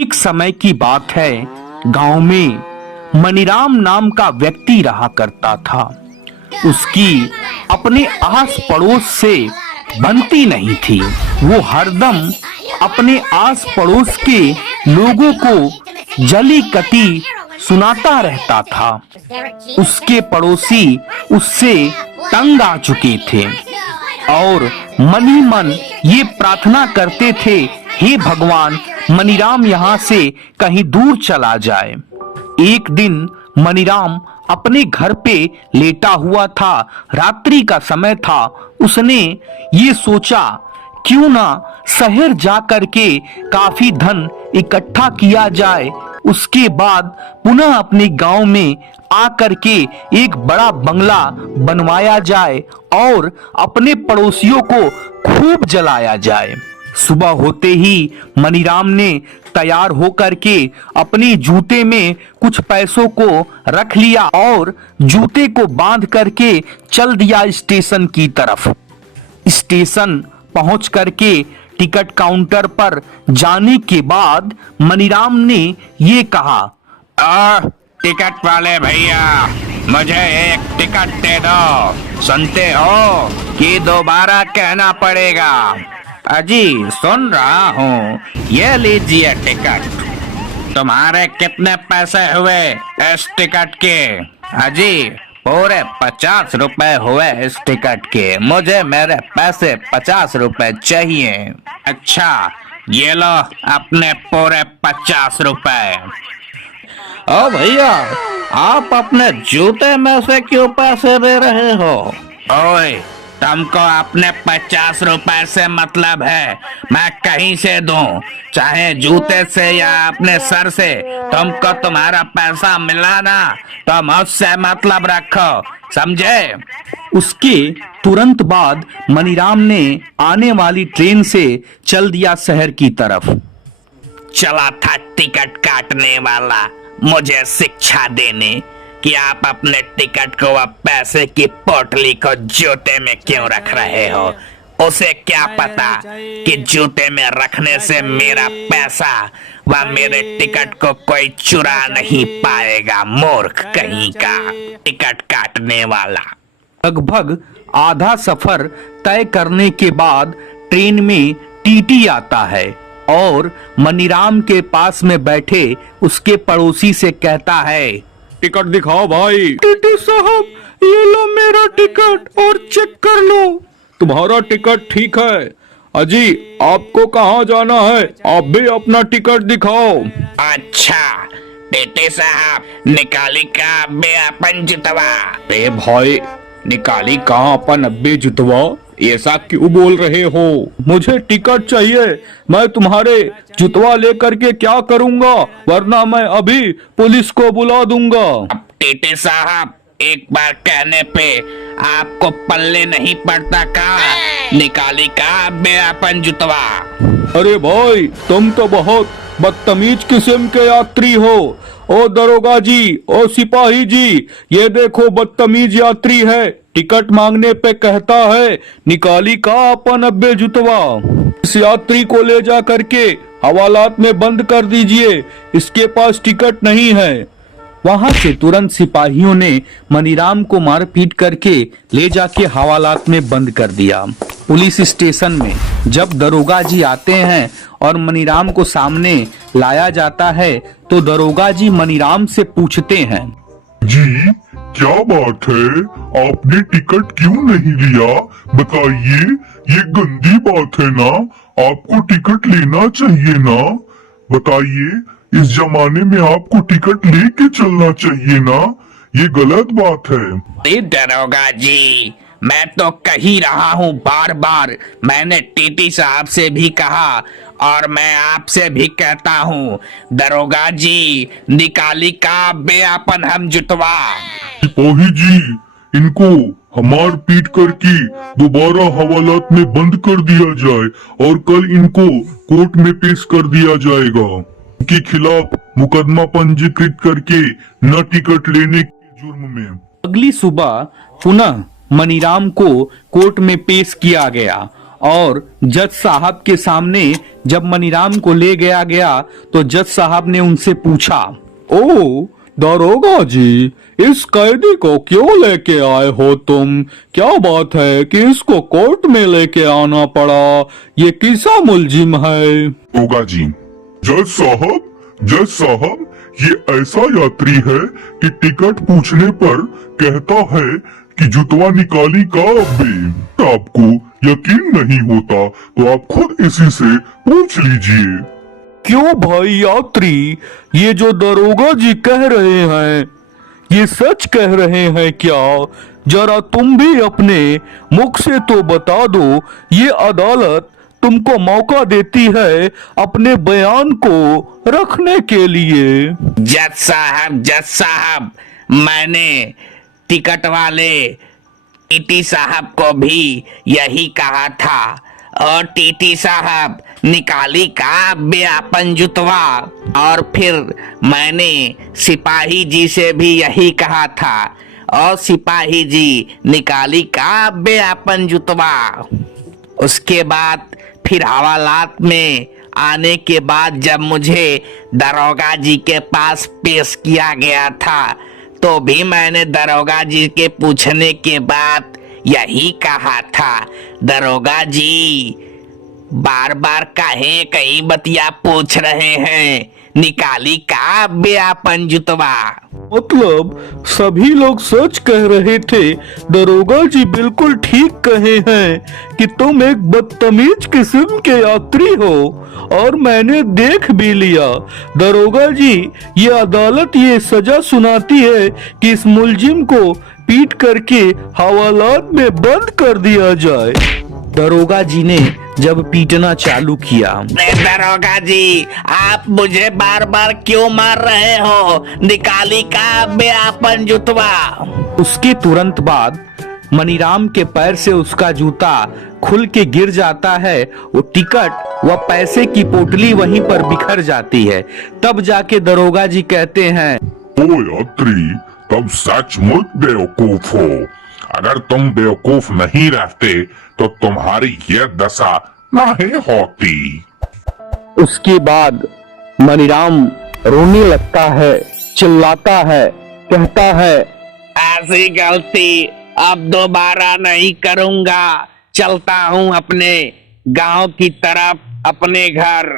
एक समय की बात है, गांव में मनीराम नाम का व्यक्ति रहा करता था। उसकी अपने आस पड़ोस से बनती नहीं थी। वो हरदम अपने आस पड़ोस के लोगों को जली कटी सुनाता रहता था। उसके पड़ोसी उससे तंग आ चुके थे और मन ही मन ये प्रार्थना करते थे, हे भगवान, मनीराम यहाँ से कहीं दूर चला जाए। एक दिन मनीराम अपने घर पे लेटा हुआ था। रात्रि का समय था। उसने ये सोचा, क्यों ना शहर जा करके काफी धन इकट्ठा किया जाए, उसके बाद पुनः अपने गांव में आकर के एक बड़ा बंगला बनवाया जाए और अपने पड़ोसियों को खूब जलाया जाए। सुबह होते ही मनीराम ने तैयार होकर के अपने जूते में कुछ पैसों को रख लिया और जूते को बांध करके चल दिया स्टेशन की तरफ। स्टेशन पहुंच करके टिकट काउंटर पर जाने के बाद मनीराम ने ये कहा, टिकट वाले भैया, मुझे एक टिकट दे दो। सुनते हो कि दोबारा कहना पड़ेगा। अजी सुन रहा हूँ, ये लीजिए टिकट। तुम्हारे कितने पैसे हुए इस टिकट के? अजी पूरे 50 रुपए हुए इस टिकट के। मुझे मेरे पैसे 50 रुपए चाहिए। अच्छा, ये लो अपने पूरे 50 रुपए। ओ भैया, आप अपने जूते में से क्यों पैसे दे रहे हो? ओए, तुमको अपने 50 रुपए से मतलब है, मैं कहीं से दूं, चाहे जूते से या अपने सर से। तुमको तुम्हारा पैसा मिला ना, तो मुझसे मतलब रखो, समझे? उसके तुरंत बाद मनीराम ने आने वाली ट्रेन से चल दिया शहर की तरफ। चला था टिकट काटने वाला मुझे शिक्षा देने कि आप अपने टिकट को व पैसे की पोटली को जूते में क्यों रख रहे हो। उसे क्या पता कि जूते में रखने से मेरा पैसा व मेरे टिकट को कोई चुरा नहीं पाएगा। मूर्ख कहीं का टिकट काटने वाला। लगभग आधा सफर तय करने के बाद ट्रेन में टीटी आता है और मनीराम के पास में बैठे उसके पड़ोसी से कहता है, टिकट दिखाओ भाई। टीटी साहब, ये लो मेरा टिकट और चेक कर लो। तुम्हारा टिकट ठीक है। अजी, आपको कहाँ जाना है? आप भी अपना टिकट दिखाओ। अच्छा टीटी साहब, निकाली का बे अपन जुतवा। ए भाई, निकाली कहाँ अपन अब्बे जुतवा? ऐसा क्यों बोल रहे हो? मुझे टिकट चाहिए। मैं तुम्हारे जुतवा लेकर के क्या करूँगा, वरना मैं अभी पुलिस को बुला दूंगा। टीटी साहब, एक बार कहने पे आपको पल्ले नहीं पड़ता का? निकाली का बे अपन जुतवा। अरे भाई, तुम तो बहुत बदतमीज किस्म के यात्री हो। ओ दरोगा जी, ओ सिपाही जी, ये देखो बदतमीज यात्री है। टिकट मांगने पे कहता है, निकाली का अपन अब्बे जुतवा। इस यात्री को ले जा करके हवालात में बंद कर दीजिए, इसके पास टिकट नहीं है। वहां से तुरंत सिपाहियों ने मनीराम को मारपीट करके ले जाके हवालात में बंद कर दिया। पुलिस स्टेशन में जब दरोगा जी आते हैं और मनीराम को सामने लाया जाता है तो दरोगा जी मनीराम से पूछते हैं, जी क्या बात है, आपने टिकट क्यों नहीं लिया? बताइए, ये गंदी बात है ना, आपको टिकट लेना चाहिए ना। बताइए, इस जमाने में आपको टिकट लेके चलना चाहिए ना, ये गलत बात है। दरोगा जी, मैं तो कह ही रहा हूँ बार बार। मैंने टीटी साहब से भी कहा और मैं आपसे भी कहता हूँ, दरोगा जी, निकाली का बे अपन हम जुतवा। सिपाही जी, इनको हमार पीट करके दोबारा हवालात में बंद कर दिया जाए और कल इनको कोर्ट में पेश कर दिया जाएगा। इनके खिलाफ मुकदमा पंजीकृत करके न टिकट लेने के जुर्म में। अगली सुबह पुनः मनीराम को कोर्ट में पेश किया गया और जज साहब के सामने जब मनीराम को ले गया गया तो जज साहब ने उनसे पूछा, ओ दरोगा जी, इस कैदी को क्यों लेके आए हो तुम? क्या बात है कि इसको कोर्ट में लेके आना पड़ा? ये किसा मुलजिम है? दरोगा जी, जज साहब, ये ऐसा यात्री है कि टिकट पूछने पर कहता है कि जुतवा निकाली का बे। आपको यकीन नहीं होता तो आप खुद इसी से पूछ लीजिए। क्यों भाई यात्री, ये जो दरोगा जी कह रहे हैं ये सच कह रहे हैं क्या? जरा तुम भी अपने मुख से तो बता दो। ये अदालत तुमको मौका देती है अपने बयान को रखने के लिए। जज साहब, मैंने टिकट वाले टीटी साहब को भी यही कहा था और टीटी साहब निकाली का बेअपन जुतवा, और फिर मैंने सिपाही जी से भी यही कहा था और सिपाही जी निकाली का बेअपन जुतवा। उसके बाद फिर हवालात में आने के बाद जब मुझे दरोगा जी के पास पेश किया गया था तो भी मैंने दरोगा जी के पूछने के बाद यही कहा था। दरोगा जी बार बार काहे कई बतिया पूछ रहे हैं, निकाली का बेअपन जुतवा। मतलब सभी लोग सच कह रहे थे। दरोगा जी बिल्कुल ठीक कहे हैं कि तुम एक बदतमीज किस्म के यात्री हो और मैंने देख भी लिया। दरोगा जी, ये अदालत ये सजा सुनाती है कि इस मुलजिम को पीट करके हवालात में बंद कर दिया जाए। दरोगा जी ने जब पीटना चालू किया, दरोगा जी, आप मुझे बार बार क्यों मार रहे हो? निकाली का बेअपन जुतवा। उसके तुरंत बाद मनीराम के पैर से उसका जूता खुल के गिर जाता है। वो टिकट व पैसे की पोटली वहीं पर बिखर जाती है। तब जाके दरोगा जी कहते हैं, ओ यात्री, तुम सचमुच बेवकूफ हो। अगर तुम बेवकूफ नहीं रहते तो तुम्हारी ये दशा नहीं होती। उसके बाद मनीराम रोने लगता है, चिल्लाता है, कहता है, ऐसी गलती अब दोबारा नहीं करूंगा। चलता हूँ अपने गांव की तरफ, अपने घर।